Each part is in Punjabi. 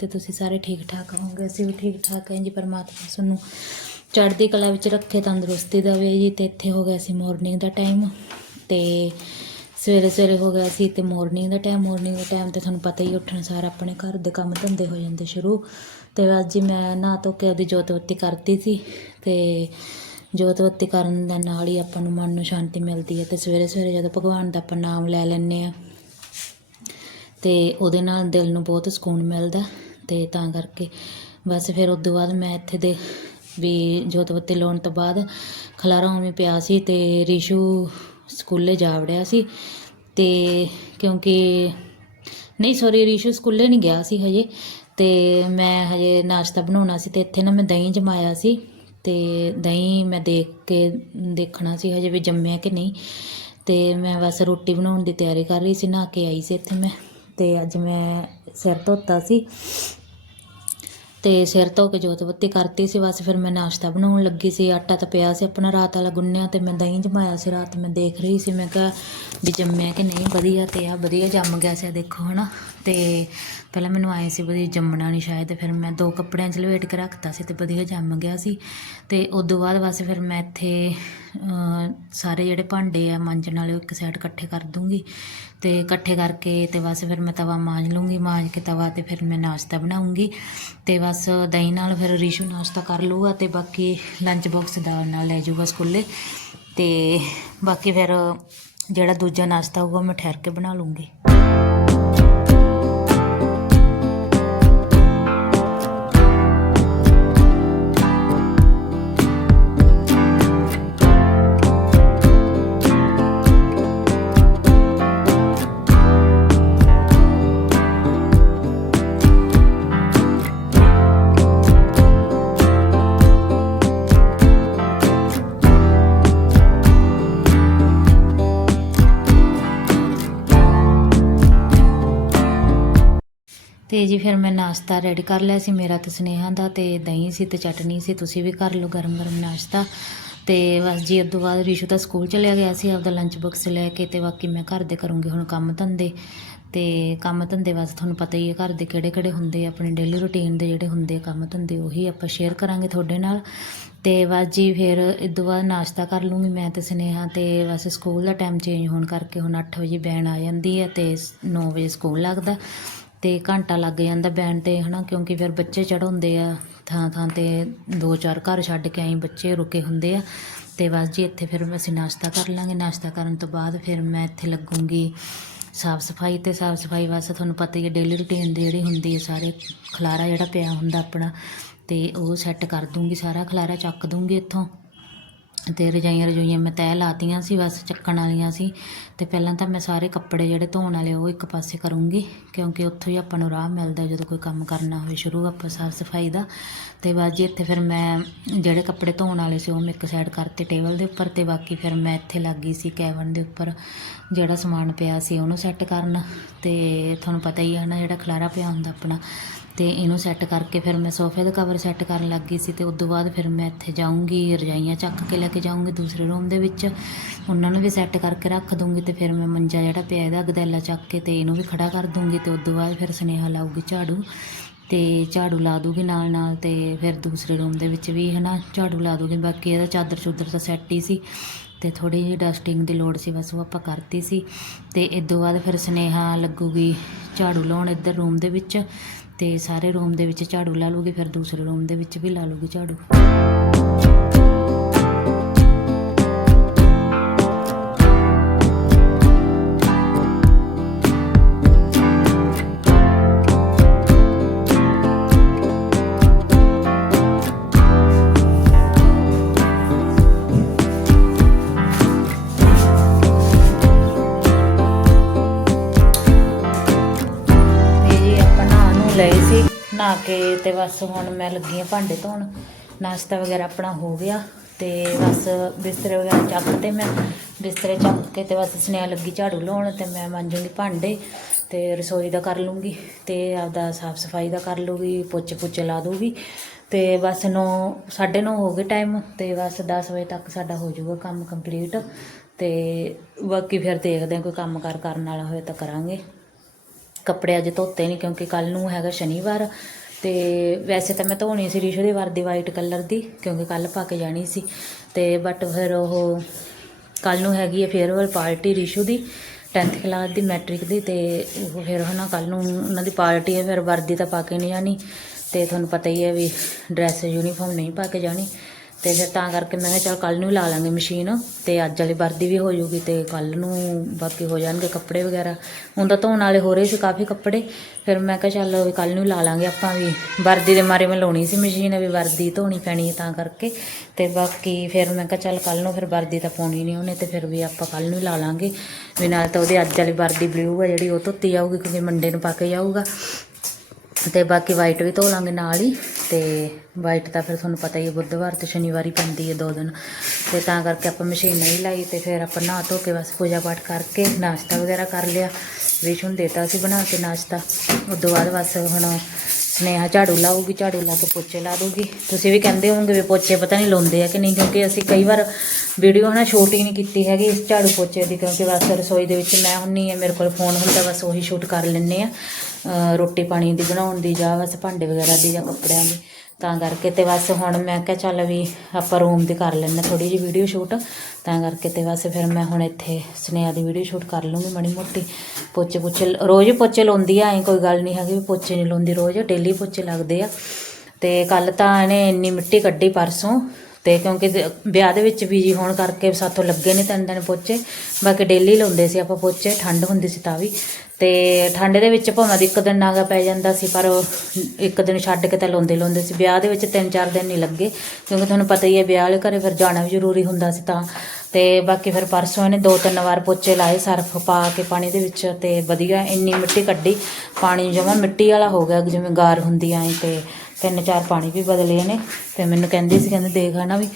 ਤੇ ਤੁਸੀਂ ਸਾਰੇ ਠੀਕ ਠਾਕ ਹੋਵੋਗੇ, ਅਸੀਂ ਵੀ ਠੀਕ ਠਾਕ ਹਾਂ ਜੀ, ਪਰਮਾਤਮਾ ਸਾਨੂੰ ਚੜ੍ਹਦੀ ਕਲਾ ਵਿੱਚ ਰੱਖੇ, ਤੰਦਰੁਸਤੀ ਦੇਵੇ ਜੀ, ਤੇ ਇੱਥੇ ਹੋ ਗਿਆ ਸੀ ਮਾਰਨਿੰਗ ਦਾ ਟਾਈਮ ਤੇ ਸਵੇਰੇ ਸਵੇਰੇ ਹੋ ਗਿਆ ਸੀ ਤੇ ਮਾਰਨਿੰਗ ਦਾ ਟਾਈਮ ਮਾਰਨਿੰਗ ਦਾ ਟਾਈਮ ਤੇ ਤੁਹਾਨੂੰ ਪਤਾ ਹੀ ਉੱਠਣ ਸਾਰ ਆਪਣੇ ਘਰ ਦੇ ਕੰਮ ਧੰਦੇ ਹੋ ਜਾਂਦੇ ਸ਼ੁਰੂ। ਤੇ ਅੱਜ ਜੀ ਮੈਂ ਨਹਾ ਧੋ ਕੇ ਉਹਦੀ ਜੋਤ ਬੱਤੀ ਕਰਤੀ ਸੀ ਤੇ ਜੋਤ ਬੱਤੀ ਕਰਨ ਦੇ ਨਾਲ ਹੀ ਆਪਾਂ ਨੂੰ ਮਨ ਨੂੰ ਸ਼ਾਂਤੀ ਮਿਲਦੀ ਹੈ ਤੇ ਸਵੇਰੇ ਸਵੇਰੇ ਜਦੋਂ ਭਗਵਾਨ ਦਾ ਆਪਾਂ ਨਾਮ ਲੈ ਲੈਂਦੇ ਆ ਤੇ ਉਹਦੇ ਨਾਲ ਦਿਲ ਨੂੰ ਬਹੁਤ ਸਕੂਨ ਮਿਲਦਾ। ਅਤੇ ਤਾਂ ਕਰਕੇ। ਬਸ ਫਿਰ ਉਸ ਤੋਂ ਬਾਅਦ ਮੈਂ ਇੱਥੇ ਦੇ ਵੀ ਜੋਤ ਬੱਤੀ ਲਾਉਣ ਤੋਂ ਬਾਅਦ ਖਲਾਰਾ ਉਵੇਂ ਪਿਆ ਸੀ ਅਤੇ ਰਿਸ਼ੂ ਸਕੂਲੇ ਜਾ ਵੜਿਆ ਸੀ। ਅਤੇ ਕਿਉਂਕਿ ਨਹੀਂ ਸੌਰੀ ਰਿਸ਼ੂ ਸਕੂਲੇ ਨਹੀਂ ਗਿਆ ਸੀ ਹਜੇ। ਤੇ ਮੈਂ ਹਜੇ ਨਾਸ਼ਤਾ ਬਣਾਉਣਾ ਸੀ ਤੇ ਇੱਥੇ ਨਾ ਮੈਂ ਦਹੀਂ ਜਮਾਇਆ ਸੀ। ਤੇ ਦਹੀਂ ਮੈਂ ਦੇਖ ਕੇ ਦੇਖਣਾ ਸੀ ਹਜੇ ਵੀ ਜੰਮਿਆ ਕਿ ਨਹੀਂ। ਤੇ ਮੈਂ ਬਸ ਰੋਟੀ ਬਣਾਉਣ ਦੀ ਤਿਆਰੀ ਕਰ ਰਹੀ ਸੀ, ਨਹਾ ਕੇ ਆਈ ਸੀ ਇੱਥੇ ਮੈਂ। ਤੇ ਅੱਜ ਮੈਂ ਸਿਰ ਧੋਤਾ ਸੀ। ਤੇ ਸਿਰ ਧੋ ਕੇ ਜੋਤ ਬੱਤੀ ਕਰਤੀ ਸੀ, ਬਸ ਫਿਰ ਮੈਂ ਨਾਸ਼ਤਾ ਬਣਾਉਣ ਲੱਗੀ ਸੀ, ਆਟਾ ਤਾਂ ਪਿਆ ਸੀ ਆਪਣਾ, ਰਾਤ ਵਾਲਾ ਗੁੰਨਿਆ ਤੇ ਮੈਂ ਦਹੀਂ ਜਮਾਇਆ ਸੀ, ਰਾਤ ਮੈਂ ਦੇਖ ਰਹੀ ਸੀ, ਮੈਂ ਕਿਹਾ ਵੀ ਜੰਮਿਆ ਕਿ ਨਹੀਂ, ਵਧੀਆ ਤੇ ਆ, ਵਧੀਆ ਜੰਮ ਗਿਆ ਸੀ, ਆਹ ਦੇਖੋ ਹਨਾ। ਤੇ ਪਹਿਲਾਂ ਮੈਨੂੰ ਆਏ ਸੀ ਵਧੀਆ ਜੰਮਣਾ ਨਹੀਂ ਸ਼ਾਇਦ ਤੇ ਫਿਰ ਮੈਂ ਦੋ ਕੱਪੜਿਆਂ 'ਚ ਲਵੇਟ ਕੇ ਰੱਖਤਾ ਸੀ ਤੇ ਵਧੀਆ ਜੰਮ ਗਿਆ ਸੀ। ਤੇ ਉਸ ਤੋਂ ਬਾਅਦ ਬਸ ਫਿਰ ਮੈਂ ਇੱਥੇ ਸਾਰੇ ਜਿਹੜੇ ਭਾਂਡੇ ਆ, ਮਾਂਜਣ ਵਾਲੇ, ਉਹ ਇੱਕ ਸਾਈਡ ਇਕੱਠੇ ਕਰ ਦੂੰਗੀ। ਤੇ ਇਕੱਠੇ ਕਰਕੇ ਤੇ ਬਸ ਫਿਰ ਮੈਂ ਤਵਾ ਮਾਂਜ ਲੂੰਗੀ, ਮਾਂਜ ਕੇ ਤਵਾ ਤੇ ਫਿਰ ਮੈਂ ਨਾਸ਼ਤਾ ਬਣਾਉਂਗੀ। ਤੇ ਬਸ ਦਹੀਂ ਨਾਲ ਫਿਰ ਰਿਸ਼ੂ ਨਾਸ਼ਤਾ ਕਰ ਲੂਗਾ ਤੇ ਬਾਕੀ ਲੰਚ ਬਾਕਸ ਦਾ ਨਾਲ ਲੈ ਜਾਊਗਾ ਸਕੂਲੇ। ਤੇ ਬਾਕੀ ਫਿਰ ਜਿਹੜਾ ਦੂਜਾ ਨਾਸ਼ਤਾ ਹੋਊਗਾ ਮੈਂ ਠਹਿਰ ਕੇ ਬਣਾ ਲੂੰਗੀ। ਤੇ ਜੀ ਫਿਰ ਮੈਂ ਨਾਸ਼ਤਾ ਰੈਡੀ ਕਰ ਲਿਆ ਸੀ, ਮੇਰਾ ਤੇ ਸਨੇਹਾ ਦਾ ਤੇ ਦਹੀਂ ਸੀ ਤੇ ਚਟਨੀ ਸੀ, ਤੁਸੀਂ ਵੀ ਕਰ ਲਓ ਗਰਮ ਗਰਮ ਨਾਸ਼ਤਾ। ਤੇ ਬਸ ਜੀ ਉਸ ਤੋਂ ਬਾਅਦ ਰਿਸ਼ੂ ਤਾਂ ਸਕੂਲ ਚਲਿਆ ਗਿਆ ਸੀ, ਆਪਦਾ ਲੰਚ ਬਾਕਸ ਲੈ ਕੇ ਤੇ ਬਾਕੀ ਮੈਂ ਘਰ ਦੇ ਕਰੂੰਗੀ ਹੁਣ ਕੰਮ ਧੰਦੇ। ਤੇ ਕੰਮ ਧੰਦੇ ਵਾਸਤੇ ਤੁਹਾਨੂੰ ਪਤਾ ਹੀ ਹੈ, ਘਰ ਦੇ ਕਿਹੜੇ ਕਿਹੜੇ ਹੁੰਦੇ ਆ, ਆਪਣੇ ਡੇਲੀ ਰੁਟੀਨ ਦੇ ਜਿਹੜੇ ਹੁੰਦੇ ਕੰਮ ਧੰਦੇ, ਉਹੀ ਆਪਾਂ ਸ਼ੇਅਰ ਕਰਾਂਗੇ ਤੁਹਾਡੇ ਨਾਲ। ਤੇ ਬਸ ਜੀ, ਫਿਰ ਇਸ ਤੋਂ ਬਾਅਦ ਨਾਸ਼ਤਾ ਕਰ ਲੂੰਗੀ ਮੈਂ ਤੇ ਸਨੇਹਾ ਤੇ ਬਸ ਸਕੂਲ ਦਾ ਟਾਈਮ ਚੇਂਜ ਹੋਣ ਕਰਕੇ ਹੁਣ 8 ਵਜੇ ਬੈਨ ਆ ਜਾਂਦੀ ਹੈ ਤੇ 9 ਵਜੇ ਸਕੂਲ ਲੱਗਦਾ। ਅਤੇ ਘੰਟਾ ਲੱਗ ਜਾਂਦਾ ਬੈਨ ਤੇ ਹੈ ਨਾ ਕਿਉਂਕਿ ਫਿਰ ਬੱਚੇ ਚੜਾਉਂਦੇ ਆ ਥਾਂ ਥਾਂ ਤੇ ਦੋ ਚਾਰ ਘਰ ਛੱਡ ਕੇ ਆਈ ਬੱਚੇ ਰੁਕੇ ਹੁੰਦੇ ਆ। ਅਤੇ ਬਸ ਜੀ, ਇੱਥੇ ਫਿਰ ਅਸੀਂ ਨਾਸ਼ਤਾ ਕਰ ਲਾਂਗੇ। ਨਾਸ਼ਤਾ ਕਰਨ ਤੋਂ ਬਾਅਦ ਫਿਰ ਮੈਂ ਇੱਥੇ ਲੱਗੂੰਗੀ ਸਾਫ਼ ਸਫ਼ਾਈ ਤੇ ਸਾਫ਼ ਸਫ਼ਾਈ ਵਾਸਤੇ ਤੁਹਾਨੂੰ ਪਤਾ ਹੀ ਹੈ ਡੇਲੀ ਰੁਟੀਨ ਦੀ ਜਿਹੜੀ ਹੁੰਦੀ ਹੈ ਸਾਰੇ ਖਲਾਰਾ ਜਿਹੜਾ ਪਿਆ ਹੁੰਦਾ ਆਪਣਾ, ਤੇ ਉਹ ਸੈੱਟ ਕਰ ਦੂੰਗੀ, ਸਾਰਾ ਖਲਾਰਾ ਚੱਕ ਦੂੰਗੀ ਇੱਥੋਂ। ਅਤੇ ਰਜਾਈਆਂ ਰਜੋਈਆਂ ਮੈਂ ਤੈਅ ਲਾਤੀਆਂ ਸੀ, ਬਸ ਚੱਕਣ ਵਾਲੀਆਂ ਸੀ। ਅਤੇ ਪਹਿਲਾਂ ਤਾਂ ਮੈਂ ਸਾਰੇ ਕੱਪੜੇ ਜਿਹੜੇ ਧੋਣ ਵਾਲੇ ਉਹ ਇੱਕ ਪਾਸੇ ਕਰੂੰਗੀ, ਕਿਉਂਕਿ ਉੱਥੋਂ ਹੀ ਆਪਾਂ ਨੂੰ ਰਾਹ ਮਿਲਦਾ ਜਦੋਂ ਕੋਈ ਕੰਮ ਕਰਨਾ ਹੋਵੇ ਸ਼ੁਰੂ, ਆਪਾਂ ਸਾਫ਼ ਸਫ਼ਾਈ ਦਾ। ਅਤੇ ਬਾਅਦ ਜੀ ਇੱਥੇ ਫਿਰ ਮੈਂ ਜਿਹੜੇ ਕੱਪੜੇ ਧੋਣ ਵਾਲੇ ਸੀ, ਉਹ ਮੈਂ ਇੱਕ ਸਾਈਡ ਕਰਤੇ ਟੇਬਲ ਦੇ ਉੱਪਰ ਅਤੇ ਬਾਕੀ ਫਿਰ ਮੈਂ ਇੱਥੇ ਲੱਗੀ ਸੀ ਕੈਬਨ ਦੇ ਉੱਪਰ, ਜਿਹੜਾ ਸਮਾਨ ਪਿਆ ਸੀ ਉਹਨੂੰ ਸੈੱਟ ਕਰਨ। ਅਤੇ ਤੁਹਾਨੂੰ ਪਤਾ ਹੀ ਹੈ ਨਾ, ਜਿਹੜਾ ਖਲਾਰਾ ਪਿਆ ਹੁੰਦਾ ਆਪਣਾ ਤੇ ਇਹਨੂੰ ਸੈੱਟ ਕਰਕੇ ਫਿਰ ਮੈਂ ਸੋਫੇ ਦਾ ਕਵਰ ਸੈੱਟ ਕਰਨ ਲੱਗ ਗਈ ਸੀ ਤੇ ਉਸ ਤੋਂ ਬਾਅਦ ਫਿਰ ਮੈਂ ਇੱਥੇ ਜਾਊਂਗੀ, ਰਜਾਈਆਂ ਚੱਕ ਕੇ ਲੈ ਕੇ ਜਾਊਂਗੀ ਦੂਸਰੇ ਰੂਮ ਦੇ ਵਿੱਚ। ਉਹਨਾਂ ਨੂੰ ਵੀ ਸੈੱਟ ਕਰਕੇ ਰੱਖ ਦੂੰਗੀ ਤੇ ਫਿਰ ਮੈਂ ਮੰਜਾ ਜਿਹੜਾ ਪਿਆ ਇਹਦਾ ਗਦੈਲਾ ਚੱਕ ਕੇ ਤੇ ਇਹਨੂੰ ਵੀ ਖੜਾ ਕਰ ਦੂੰਗੀ ਤੇ ਉਸ ਤੋਂ ਬਾਅਦ ਫਿਰ ਸੁਨੇਹਾ ਲਾਊਗੀ ਝਾੜੂ ਤੇ ਝਾੜੂ ਲਾ ਦੂਗੀ ਨਾਲ ਨਾਲ ਤੇ ਫਿਰ ਦੂਸਰੇ ਰੂਮ ਦੇ ਵਿੱਚ ਵੀ ਹਨਾ ਝਾੜੂ ਲਾ ਦੂਗੀ। ਬਾਕੀ ਇਹਦਾ ਚਾਦਰ ਚੁੱਦਰ ਤਾਂ ਸੈੱਟ ਹੀ ਸੀ ਤੇ ਥੋੜੀ ਜਿਹੀ ਡਸਟਿੰਗ ਦੀ ਲੋੜ ਸੀ, ਬਸ ਉਹ ਆਪਾਂ ਕਰਤੀ ਸੀ ਤੇ ਇਸ ਤੋਂ ਬਾਅਦ ਫਿਰ ਸੁਨੇਹਾ ਲੱਗੂਗੀ ਝਾੜੂ ਲਾਉਣ ਇੱਧਰ ਰੂਮ ਦੇ ਵਿੱਚ। ਤੇ ਸਾਰੇ ਰੂਮ ਦੇ ਵਿੱਚ ਝਾੜੂ ਲਾ ਲੂਗੀ, ਫਿਰ ਦੂਸਰੇ ਰੂਮ ਦੇ ਵਿੱਚ ਵੀ ਲਾ ਲੂਗੀ ਝਾੜੂ। ਕੇ ਤੇ ਬਸ ਹੁਣ ਮੈਂ ਲੱਗੀ ਹਾਂ ਭਾਂਡੇ ਧੋਣ। ਨਾਸ਼ਤਾ ਵਗੈਰਾ ਆਪਣਾ ਹੋ ਗਿਆ ਤੇ ਬਸ ਬਿਸਤਰੇ ਵਗੈਰਾ ਚੱਕ ਤੇ ਮੈਂ ਬਿਸਤਰੇ ਚੱਕ ਕੇ ਤੇ ਬਸ ਸਨੇਹਾ ਲੱਗੀ ਝਾੜੂ ਲਾਉਣ ਤੇ ਮੈਂ ਮਾਂਜੂਗੀ ਭਾਂਡੇ ਤੇ ਰਸੋਈ ਦਾ ਕਰ ਲੂੰਗੀ ਤੇ ਆਪਦਾ ਸਾਫ਼ ਸਫ਼ਾਈ ਦਾ ਕਰ ਲੂਗੀ, ਪੋਚੇ ਪੁੱਚੇ ਲਾ ਦੂਗੀ ਤੇ ਬਸ 9 9:30 ਹੋ ਗਏ ਟਾਈਮ ਤੇ ਬਸ 10 ਵਜੇ ਤੱਕ ਸਾਡਾ ਹੋ ਜਾਊਗਾ ਕੰਮ ਕੰਪਲੀਟ ਤੇ ਬਾਕੀ ਫਿਰ ਦੇਖਦੇ ਹਾਂ ਕੋਈ ਕੰਮ ਕਾਰ ਕਰਨ ਵਾਲਾ ਹੋਏ ਤਾਂ ਕਰਾਂਗੇ। ਕੱਪੜੇ ਅੱਜ ਧੋਤੇ ਨਹੀਂ ਕਿਉਂਕਿ ਕੱਲ ਨੂੰ ਹੈਗਾ ਸ਼ਨੀਵਾਰ ਤੇ ਵੈਸੇ ਤਾਂ ਮੈਂ ਧੋਣੀ ਸੀ ਰਿਸ਼ੂ ਦੀ ਵਰਦੀ ਵਾਈਟ ਕਲਰ ਦੀ, ਕਿਉਂਕਿ ਕੱਲ ਪਾ ਕੇ ਜਾਣੀ ਸੀ। ਤੇ ਬਟ ਫਿਰ ਉਹ ਕੱਲ ਨੂੰ ਹੈਗੀ ਹੈ ਫੇਅਰਵੈਲ ਪਾਰਟੀ ਰਿਸ਼ੂ ਦੀ 10th ਕਲਾਸ ਦੀ ਮੈਟ੍ਰਿਕ ਦੀ ਤੇ ਉਹ ਫਿਰ ਹਨਾ ਕੱਲ ਨੂੰ ਉਹਨਾਂ ਦੀ ਪਾਰਟੀ ਹੈ, ਫਿਰ ਵਰਦੀ ਤਾਂ ਪਾ ਕੇ ਨਹੀਂ ਜਾਣੀ। ਤੇ ਤੁਹਾਨੂੰ ਪਤਾ ਹੀ ਹੈ ਵੀ ਡਰੈਸ ਯੂਨੀਫਾਰਮ ਨਹੀਂ ਪਾ ਕੇ ਜਾਣੀ। ਤੇ ਫਿਰ ਤਾਂ ਕਰਕੇ ਮੈਂ ਕਿਹਾ ਚਲ ਕੱਲ ਨੂੰ ਹੀ ਲਾ ਲਾਂਗੇ ਮਸ਼ੀਨ ਤੇ ਅੱਜ ਵਾਲੀ ਵਰਦੀ ਵੀ ਹੋ ਜਾਊਗੀ ਤੇ ਕੱਲ ਨੂੰ ਬਾਕੀ ਹੋ ਜਾਣਗੇ ਕੱਪੜੇ ਵਗੈਰਾ। ਹੁਣ ਤਾਂ ਧੋਣ ਵਾਲੇ ਹੋ ਰਹੇ ਸੀ ਕਾਫੀ ਕੱਪੜੇ। ਫਿਰ ਮੈਂ ਕਿਹਾ ਚੱਲ ਵੀ ਕੱਲ ਨੂੰ ਹੀ ਲਾ ਲਾਂਗੇ ਆਪਾਂ ਵੀ। ਵਰਦੀ ਦੇ ਮਾਰੇ ਮੈਂ ਲਾਉਣੀ ਸੀ ਮਸ਼ੀਨ, ਵੀ ਵਰਦੀ ਧੋਣੀ ਪੈਣੀ ਹੈ ਤਾਂ ਕਰਕੇ। ਤੇ ਬਾਕੀ ਫਿਰ ਮੈਂ ਕਿਹਾ ਚੱਲ ਕੱਲ ਨੂੰ ਫਿਰ ਵਰਦੀ ਤਾਂ ਪਾਉਣੀ ਨਹੀਂ ਉਹਨੇ ਤੇ ਫਿਰ ਵੀ ਆਪਾਂ ਕੱਲ ਨੂੰ ਹੀ ਲਾ ਲਾਂਗੇ। ਵੀ ਨਾਲ ਤਾਂ ਉਹਦੀ ਅੱਜ ਵਾਲੀ ਵਰਦੀ ਬਲੂ ਆ ਜਿਹੜੀ ਉਹ ਧੋਤੀ ਜਾਊਗੀ ਕਿਉਂਕਿ ਮੰਡੇ ਨੂੰ ਪਾ ਕੇ ਜਾਊਗਾ। ਤੇ ਬਾਕੀ ਵਾਈਟ ਵੀ ਧੋ ਲਾਂਗੇ ਨਾਲ ਹੀ। ਤੇ ਵਾਈਟ ਤਾਂ ਫਿਰ ਤੁਹਾਨੂੰ ਪਤਾ ਹੀ ਹੈ, ਬੁੱਧਵਾਰ ਤੇ ਸ਼ਨੀਵਾਰ ਹੀ ਪੈਂਦੀ ਹੈ ਦੋ ਦਿਨ। ਤੇ ਤਾਂ ਕਰਕੇ ਆਪਾਂ ਮਸ਼ੀਨ ਨਹੀਂ ਲਾਈ ਤੇ ਫਿਰ ਆਪਾਂ ਨਹਾ ਧੋ ਕੇ ਬਸ ਪੂਜਾ ਪਾਠ ਕਰਕੇ ਨਾਸ਼ਤਾ ਵਗੈਰਾ ਕਰ ਲਿਆ। ਵਿਸ਼ ਨੂੰ ਦੇਤਾ ਸੀ ਬਣਾ ਕੇ ਨਾਸ਼ਤਾ। ਉਸ ਤੋਂ ਬਾਅਦ ਬਸ ਹੁਣ ਸਨੇਹਾ ਝਾੜੂ ਲਾਊਗੀ, ਝਾੜੂ ਲਾ ਕੇ ਪੋਚੇ ਲਾ ਦੂਗੀ ਤੁਸੀਂ ਵੀ ਕਹਿੰਦੇ ਹੋਵੋਗੇ ਵੀ ਪੋਚੇ ਪਤਾ ਨਹੀਂ ਲਾਉਂਦੇ ਆ ਕਿ ਨਹੀਂ, ਕਿਉਂਕਿ ਅਸੀਂ ਕਈ ਵਾਰ ਵੀਡੀਓ ਹਨਾ ਸ਼ੂਟ ਹੀ ਨਹੀਂ ਕੀਤੀ ਹੈਗੀ ਇਸ ਝਾੜੂ ਪੋਚੇ ਦੀ, ਕਿਉਂਕਿ ਬਸ ਰਸੋਈ ਦੇ ਵਿੱਚ ਮੈਂ ਹੁੰਨੀ ਆ, ਮੇਰੇ ਕੋਲ ਫੋਨ ਹੁੰਦਾ, ਬਸ ਉਹੀ ਸ਼ੂਟ ਕਰ ਲੈਂਦੇ ਆ। ਰੋਟੀ ਪਾਣੀ ਦੀ ਬਣਾਉਣ ਦੀ ਜਾਂ ਬਸ ਭਾਂਡੇ ਵਗੈਰਾ ਦੀ ਜਾਂ ਕੱਪੜਿਆਂ ਦੀ। ਤਾਂ ਕਰਕੇ ਤੇ ਬਸ ਹੁਣ ਮੈਂ ਕਿਹਾ ਚੱਲ ਵੀ ਆਪਾਂ ਰੂਮ ਦੀ ਕਰ ਲੈਂਦੇ ਥੋੜੀ ਜਿਹੀ ਵੀਡੀਓ ਸ਼ੂਟ ਤਾਂ ਕਰਕੇ ਤੇ ਬਸ ਫਿਰ ਮੈਂ ਹੁਣ ਇੱਥੇ ਸਨੇਹਾ ਦੀ ਵੀਡੀਓ ਸ਼ੂਟ ਕਰ ਲੂੰਗੀ ਮਾੜੀ ਮੋਟੀ। ਪੋਚੇ ਪੁੱਛੇ ਰੋਜ਼ ਪੋਚੇ ਲਾਉਂਦੀ ਆ, ਐਂ ਕੋਈ ਗੱਲ ਨਹੀਂ ਹੈਗੀ ਵੀ ਪੋਚੇ ਨਹੀਂ ਲਾਉਂਦੀ, ਰੋਜ਼ ਡੇਲੀ ਪੋਚੇ ਲੱਗਦੇ ਆ। ਤੇ ਕੱਲ ਤਾਂ ਇਹਨੇ ਇੰਨੀ ਮਿੱਟੀ ਕੱਢੀ ਪਰਸੋਂ। ਤੇ ਕਿਉਂਕਿ ਵਿਆਹ ਦੇ ਵਿੱਚ ਬੀਜੀ ਹੋਣ ਕਰਕੇ ਸਾਥੋਂ ਲੱਗੇ ਨੇ ਤਿੰਨ ਦਿਨ ਪੋਚੇ, ਬਾਕੀ ਡੇਲੀ ਲਾਉਂਦੇ ਸੀ ਆਪਾਂ ਪੋਚੇ, ਠੰਡ ਹੁੰਦੀ ਸੀ ਤਾਂ ਵੀ। ਤੇ ਠੰਡ ਦੇ ਵਿੱਚ ਭਾਵੇਂ ਦੀ ਇੱਕ ਦਿਨ ਨਾਗਾ ਪੈ ਜਾਂਦਾ ਸੀ, ਪਰ ਇੱਕ ਦਿਨ ਛੱਡ ਕੇ ਤਾਂ ਲਾਉਂਦੇ ਲਾਉਂਦੇ ਸੀ। ਵਿਆਹ ਦੇ ਵਿੱਚ ਤਿੰਨ ਚਾਰ ਦਿਨ ਨਹੀਂ ਲੱਗੇ, ਕਿਉਂਕਿ ਤੁਹਾਨੂੰ ਪਤਾ ਹੀ ਹੈ ਵਿਆਹ ਵਾਲੇ ਘਰੇ ਫਿਰ ਜਾਣਾ ਵੀ ਜ਼ਰੂਰੀ ਹੁੰਦਾ ਸੀ ਤਾਂ। ਤੇ ਬਾਕੀ ਫਿਰ ਪਰਸੋਂ ਇਹਨੇ ਦੋ ਤਿੰਨ ਵਾਰ ਪੋਚੇ ਲਾਏ ਸਰਫ ਪਾ ਕੇ ਪਾਣੀ ਦੇ ਵਿੱਚ ਤੇ ਵਧੀਆ ਇੰਨੀ ਮਿੱਟੀ ਕੱਢੀ। ਪਾਣੀ ਜਮਾਂ ਮਿੱਟੀ ਵਾਲਾ ਹੋ ਗਿਆ, ਜਿਵੇਂ ਗਾਰ ਹੁੰਦੀ ਐ ਤੇ ਤਿੰਨ ਚਾਰ ਪਾਣੀ ਵੀ ਬਦਲੇ ਨੇ ਤੇ ਮੈਨੂੰ ਕਹਿੰਦੀ ਸੀ, ਕਹਿੰਦੇ ਦੇਖ ਹਨਾ ਵੀ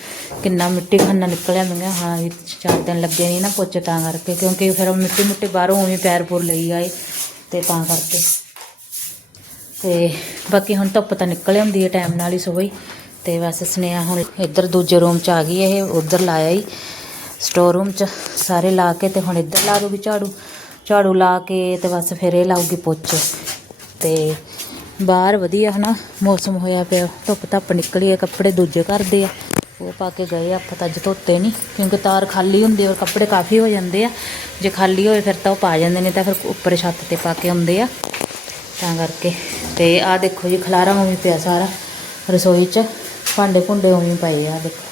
ਕਿੰਨਾ ਮਿੱਟੀ ਖਾਨਾ ਨਿਕਲਿਆ। ਮੈਂ ਕਿਹਾ, ਹਾਂ ਵੀ ਚਾਰ ਦਿਨ ਲੱਗੇ ਨਹੀਂ ਨਾ ਪੁੱਛ ਤਾਂ ਕਰਕੇ, ਕਿਉਂਕਿ ਫਿਰ ਮਿੱਟੀ ਮੁੱਟੀ ਬਾਹਰੋਂ ਉਵੇਂ ਪੈਰ ਪੂਰ ਲਈ ਆਏ ਤੇ ਤਾਂ ਕਰਕੇ। ਤੇ ਬਾਕੀ ਹੁਣ ਧੁੱਪ ਤਾਂ ਨਿਕਲ ਆਉਂਦੀ ਹੈ ਟਾਈਮ ਨਾਲ ਹੀ ਸੋਈ। ਤੇ ਬਸ ਸੁਨੇਹਾ ਹੁਣ ਇੱਧਰ ਦੂਜੇ ਰੂਮ ਚ ਆ ਗਈ, ਇਹ ਉਧਰ ਲਾਇਆ ਹੀ ਸਟੋਰ ਰੂਮ ਚ ਸਾਰੇ ਲਾ ਕੇ ਤੇ ਹੁਣ ਇੱਧਰ ਲਾ ਦੂਗੀ ਝਾੜੂ। ਝਾੜੂ ਲਾ ਕੇ ਤੇ ਬਸ ਫਿਰ ਇਹ ਲਾਊਗੀ ਪੋਚੇ ਤੇ ਬਾਹਰ ਵਧੀਆ ਹਨਾ, ਮੌਸਮ ਹੋਇਆ ਪਿਆ, ਧੁੱਪ ਧੱਪ ਨਿਕਲੀ ਹੈ ਕੱਪੜੇ ਦੂਜੇ ਕਰਦੇ ਆ। ਉਹ ਪਾ ਕੇ ਗਏ ਆਪਾਂ ਤਾਂ ਅੱਜ ਧੋਤੇ ਨਹੀਂ ਕਿਉਂਕਿ ਤਾਰ ਖਾਲੀ ਹੁੰਦੀ ਔਰ ਕੱਪੜੇ ਕਾਫੀ ਹੋ ਜਾਂਦੇ ਆ। ਜੇ ਖਾਲੀ ਹੋਏ ਫਿਰ ਤਾਂ ਉਹ ਪਾ ਜਾਂਦੇ ਨੇ, ਤਾਂ ਫਿਰ ਉੱਪਰ ਛੱਤ ਤੇ ਪਾ ਕੇ ਆਉਂਦੇ ਆ। ਤਾਂ ਕਰਕੇ, ਤੇ ਆਹ ਦੇਖੋ ਜੀ, ਖਲਾਰਾ ਉਵੇਂ ਪਿਆ ਸਾਰਾ, ਰਸੋਈ 'ਚ, ਭਾਂਡੇ ਭੁੰਡੇ ਉਵੇਂ ਪਏ ਆ ਦੇਖੋ।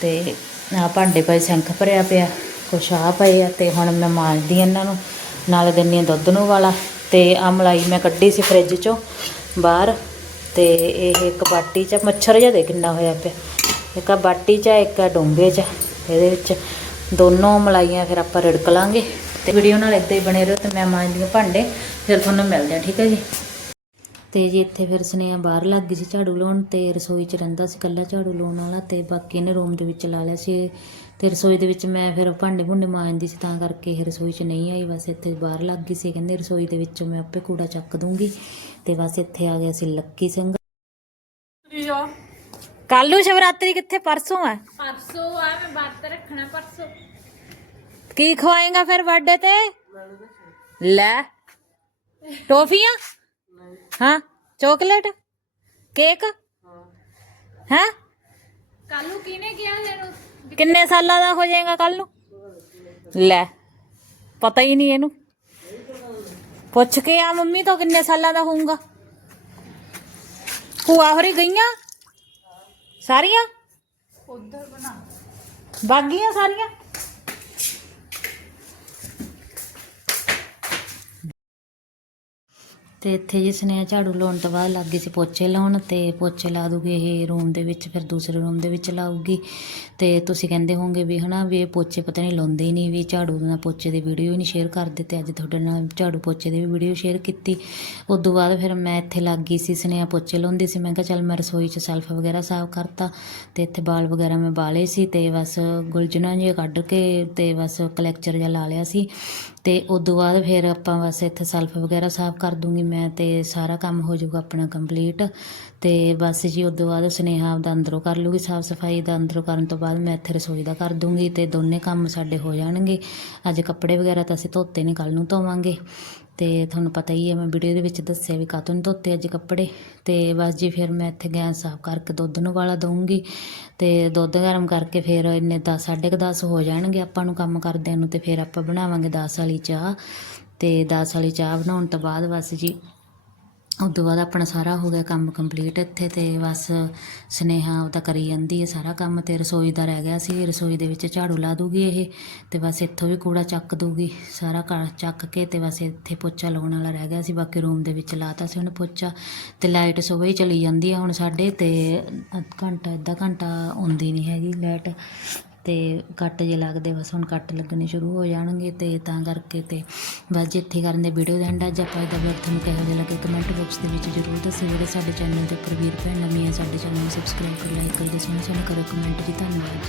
ਤੇ ਆਹ ਭਾਂਡੇ ਪਏ, ਸਿੰਕ ਭਰਿਆ ਪਿਆ, ਕੁਛ ਆ ਪਏ ਆ, ਤੇ ਹੁਣ ਮੈਂ ਮਾਂਜਦੀ ਇਹਨਾਂ ਨੂੰ, ਨਾਲ ਦਿੰਨੀ ਆ ਦੁੱਧ ਨੂੰ ਵਾਲਾ। ਤੇ ਆ ਮਲਾਈ ਮੈਂ ਕੱਢੀ ਸੀ ਫ੍ਰਿਜ 'ਚੋਂ ਬਾਹਰ ਤੇ ਇਹ ਇੱਕ ਬਾਟੀ 'ਚ ਮੱਛਰ ਜਿਹਾ ਦੇ ਕਿੰਨਾ ਹੋਇਆ ਪਿਆ। ਇੱਕ ਆ ਬਾਟੀ 'ਚ ਆ, ਇੱਕ ਆ ਡੋਂਗੇ 'ਚ ਇਹਦੇ ਵਿੱਚ ਦੋਨੋਂ ਮਲਾਈਆਂ ਫਿਰ ਆਪਾਂ ਰਿੜਕ ਲਾਂਗੇ। ਤੇ ਵੀਡੀਓ ਨਾਲ ਇੱਦਾਂ ਹੀ ਬਣੇ ਰਹੋ ਤੇ ਮੈਂ ਮਾਂਜਦੀ ਹਾਂ ਭਾਂਡੇ ਫਿਰ ਤੁਹਾਨੂੰ ਮਿਲਦੇ ਆ ਠੀਕ ਹੈ ਜੀ? ਤੇ ਜੀ ਇੱਥੇ ਫਿਰ ਸੁਨੇਹਾ ਬਾਹਰ ਲੱਗ ਗਈ ਸੀ ਝਾੜੂ ਲਾਉਣ ਤੇ ਰਸੋਈ 'ਚ ਰਹਿੰਦਾ ਸੀ ਕੱਲਾ ਝਾੜੂ ਲਾਉਣ ਵਾਲਾ ਤੇ ਬਾਕੀ ਇਹਨੇ ਰੂਮ ਦੇ ਵਿੱਚ ਲਾ ਲਿਆ ਸੀ ਤੇ ਰਸੋਈ ਦੇ ਵਿੱਚ ਮੈਂ ਫਿਰ ਭਾਂਡੇ ਭੁੰਡੇ ਮਾਂਜਦੀ ਸੀ ਤਾਂ ਕਰਕੇ ਇਹ ਰਸੋਈ 'ਚ ਨਹੀਂ ਆਈ। ਬਸ ਇੱਥੇ ਬਾਹਰ ਲੱਗ ਗਈ ਸੀ ਕਹਿੰਦੇ ਰਸੋਈ ਦੇ ਵਿੱਚੋਂ ਮੈਂ ਆਪੇ ਕੂੜਾ ਚੱਕ ਦੂੰਗੀ ਤੇ ਬਸ ਇੱਥੇ ਆ ਗਿਆ ਸੀ ਲੱਕੀ ਸਿੰਘ। ਕੱਲ ਨੂੰ ਸ਼ਿਵਰਾਤਰੀ ਕਿੱਥੇ? ਪਰਸੋਂ ਆ? ਪਰਸੋਂ ਆ ਮੈਂ ਵਰਤ ਰੱਖਣਾ ਪਰਸੋਂ। ਕੀ ਖਵਾਏਗਾ ਫਿਰ ਬਰਥਡੇ ਤੇ? ਲੈ। ਟੋਫੀਆਂ? ਹਾਂ ਚਾਕਲੇਟ? ਕੇਕ? ਹਾਂ। ਕੱਲ ਨੂੰ ਕਿਹਨੇ ਕਿਹਾ ਜਰੂਰ ਕਿੰਨੇ ਸਾਲਾਂ ਦਾ ਹੋ ਜਾਏਗਾ ਕੱਲ ਨੂੰ? ਲੈ ਪਤਾ ਹੀ ਨਹੀਂ ਇਹਨੂੰ। ਪੁੱਛ ਕੇ ਆ ਮੰਮੀ ਤੋਂ ਕਿੰਨੇ ਸਾਲਾਂ ਦਾ ਹੋਊਗਾ? ਭੂਆ ਹੋਰੀ ਗਈਆਂ? ਸਾਰੀਆਂ? ਉਧਰ ਬਣਾ। ਬਾਗੀਆਂ ਸਾਰੀਆਂ? ਤੇ ਇੱਥੇ ਜੀ ਸਨੇਹਾ ਝਾੜੂ ਲਾਉਣ ਤੋਂ ਬਾਅਦ ਲੱਗ ਗਈ ਸੀ ਪੋਚੇ ਲਾਉਣ ਤੇ ਪੋਚੇ ਲਾ ਦੂਗੀ ਇਹ ਰੂਮ ਦੇ ਵਿੱਚ, ਫਿਰ ਦੂਸਰੇ ਰੂਮ ਦੇ ਵਿੱਚ ਲਾਊਗੀ। ਤੇ ਤੁਸੀਂ ਕਹਿੰਦੇ ਹੋਵੋਗੇ ਵੀ ਹਨਾ ਵੀ ਇਹ ਪੋਚੇ ਪਤਾ ਨਹੀਂ ਲਾਉਂਦੇ ਹੀ ਨਹੀਂ, ਵੀ ਝਾੜੂ ਨਾਲ ਪੋਚੇ ਦੀ ਵੀਡੀਓ ਹੀ ਨਹੀਂ ਸ਼ੇਅਰ ਕਰਦੇ ਤੇ ਅੱਜ ਤੁਹਾਡੇ ਨਾਲ ਝਾੜੂ ਪੋਚੇ ਦੀ ਵੀ ਵੀਡੀਓ ਸ਼ੇਅਰ ਕੀਤੀ। ਉਸ ਤੋਂ ਬਾਅਦ ਫਿਰ ਮੈਂ ਇੱਥੇ ਲੱਗ ਗਈ ਸੀ, ਸਨੇਹਾ ਪੋਚੇ ਲਾਉਂਦੀ ਸੀ, ਮੈਂ ਕਿਹਾ ਚੱਲ ਮੈਂ ਰਸੋਈ 'ਚ ਸੈਲਫ ਵਗੈਰਾ ਸਾਫ਼ ਕਰਤਾ ਤੇ ਇੱਥੇ ਬਾਲ ਵਗੈਰਾ ਮੈਂ ਬਾਲੇ ਸੀ ਤੇ ਬਸ ਗੁਲਜਣਾ ਜਿਹਾ ਕੱਢ ਕੇ ਤੇ ਬਸ ਕਲੈਕਚਰ ਜਿਹਾ ਲਾ ਲਿਆ ਸੀ। ਤੇ ਉਸ ਤੋਂ ਬਾਅਦ ਫਿਰ ਆਪਾਂ ਬਸ ਇੱਥੇ ਸੈਲਫ ਵਗੈਰਾ ਸਾਫ਼ ਕਰ ਦੂੰਗੀ ਮੈਂ ਤੇ ਸਾਰਾ ਕੰਮ ਹੋ ਜਾਊਗਾ ਆਪਣਾ ਕੰਪਲੀਟ ਤੇ ਬਸ ਜੀ ਉਦੋਂ ਬਾਅਦ ਸੁਨੇਹਾ ਆਪਦਾ ਅੰਦਰੋਂ ਕਰ ਲੂਗੀ ਸਾਫ਼ ਸਫ਼ਾਈ ਦਾ ਅੰਦਰੋਂ ਕਰਨ ਤੋਂ ਬਾਅਦ ਮੈਂ ਇੱਥੇ ਰਸੋਈ ਦਾ ਕਰ ਦੂੰਗੀ ਤੇ ਦੋਨੇ ਕੰਮ ਸਾਡੇ ਹੋ ਜਾਣਗੇ। ਅੱਜ ਕੱਪੜੇ ਵਗੈਰਾ ਤਾਂ ਅਸੀਂ ਧੋਤੇ ਨਹੀਂ ਕੱਲ ਨੂੰ ਧੋਵਾਂਗੇ। ਤੇ ਤੁਹਾਨੂੰ ਪਤਾ ਹੀ ਹੈ, ਮੈਂ ਵੀਡੀਓ ਦੇ ਵਿੱਚ ਦੱਸਿਆ ਵੀ ਕਾਹਤੋਂ ਨਹੀਂ ਧੋਤੇ ਅੱਜ ਕੱਪੜੇ। ਤੇ ਬਸ ਜੀ, ਫਿਰ ਮੈਂ ਇੱਥੇ ਗੈਸ ਸਾਫ਼ ਕਰਕੇ ਦੁੱਧ ਨੂੰ ਵਾਲਾ ਦਊਂਗੀ। ਤੇ ਦੁੱਧ ਗਰਮ ਕਰਕੇ ਫਿਰ ਇੰਨੇ ਦਸ, ਸਾਢੇ ਕੁ ਦਸ ਹੋ ਜਾਣਗੇ ਆਪਾਂ ਨੂੰ ਕੰਮ ਕਰਦਿਆਂ ਨੂੰ ਤੇ ਫਿਰ ਆਪਾਂ ਬਣਾਵਾਂਗੇ 10 ਵਾਲੀ ਚਾਹ। ਤੇ 10 ਵਾਲੀ ਚਾਹ ਬਣਾਉਣ ਤੋਂ ਬਾਅਦ ਬਸ ਜੀ ਉਦੋਂ ਬਾਅਦ ਆਪਣਾ ਸਾਰਾ ਹੋ ਗਿਆ ਕੰਮ ਕੰਪਲੀਟ ਇੱਥੇ ਤੇ ਬਸ ਸਨੇਹਾ ਤਾਂ ਕਰੀ ਜਾਂਦੀ ਹੈ ਸਾਰਾ ਕੰਮ ਤੇ ਰਸੋਈ ਦਾ ਰਹਿ ਗਿਆ ਸੀ, ਰਸੋਈ ਦੇ ਵਿੱਚ ਝਾੜੂ ਲਾ ਦੂਗੀ ਇਹ ਤੇ ਬਸ ਇੱਥੋਂ ਵੀ ਕੂੜਾ ਚੱਕ ਦੂਗੀ, ਸਾਰਾ ਘਰ ਚੱਕ ਕੇ ਤੇ ਬਸ ਇੱਥੇ ਪੋਚਾ ਲਾਉਣ ਵਾਲਾ ਰਹਿ ਗਿਆ ਸੀ, ਬਾਕੀ ਰੂਮ ਦੇ ਵਿੱਚ ਲਾਤਾ ਸੀ ਉਹਨੇ ਪੋਚਾ ਤੇ ਲਾਈਟ ਸੁਬਹ ਚਲੀ ਜਾਂਦੀ ਆ ਹੁਣ ਸਾਡੇ ਤੇ ਘੰਟਾ, ਅੱਧਾ ਘੰਟਾ ਆਉਂਦੀ ਨਹੀਂ ਹੈਗੀ ਲਾਈਟ ਅਤੇ ਕੱਟ ਜੇ ਲੱਗਦੇ, ਬਸ ਹੁਣ ਕੱਟ ਲੱਗਣੇ ਸ਼ੁਰੂ ਹੋ ਜਾਣਗੇ ਅਤੇ ਤਾਂ ਕਰਕੇ ਤੇ ਬਸ ਜਿੱਥੇ ਕਰਨ ਦੇ ਵੀਡੀਓ ਦਾ ਐਂਡ ਅੱਜ ਆਪਾਂ ਇਹਦਾ ਵਰਤ ਤੁਹਾਨੂੰ ਕਿਹੋ ਜਿਹਾ ਲੱਗੇ ਕਮੈਂਟ ਬਾਕਸ ਦੇ ਵਿੱਚ ਜ਼ਰੂਰ ਦੱਸਿਓ। ਜਿਹੜੇ ਸਾਡੇ ਚੈਨਲ ਦੇ ਉੱਪਰ ਵੀਰ ਭੈਣ ਨਵੀਂ ਹੈ ਸਾਡੇ ਚੈਨਲ ਨੂੰ ਸਬਸਕ੍ਰਾਈਬ ਕਰ ਲਾਈਕ ਕਰ ਦਿਓ ਸੋਹਣੇ ਸੋਹਣੇ ਕਰੋ ਕਮੈਂਟ ਜੀ, ਧੰਨਵਾਦ।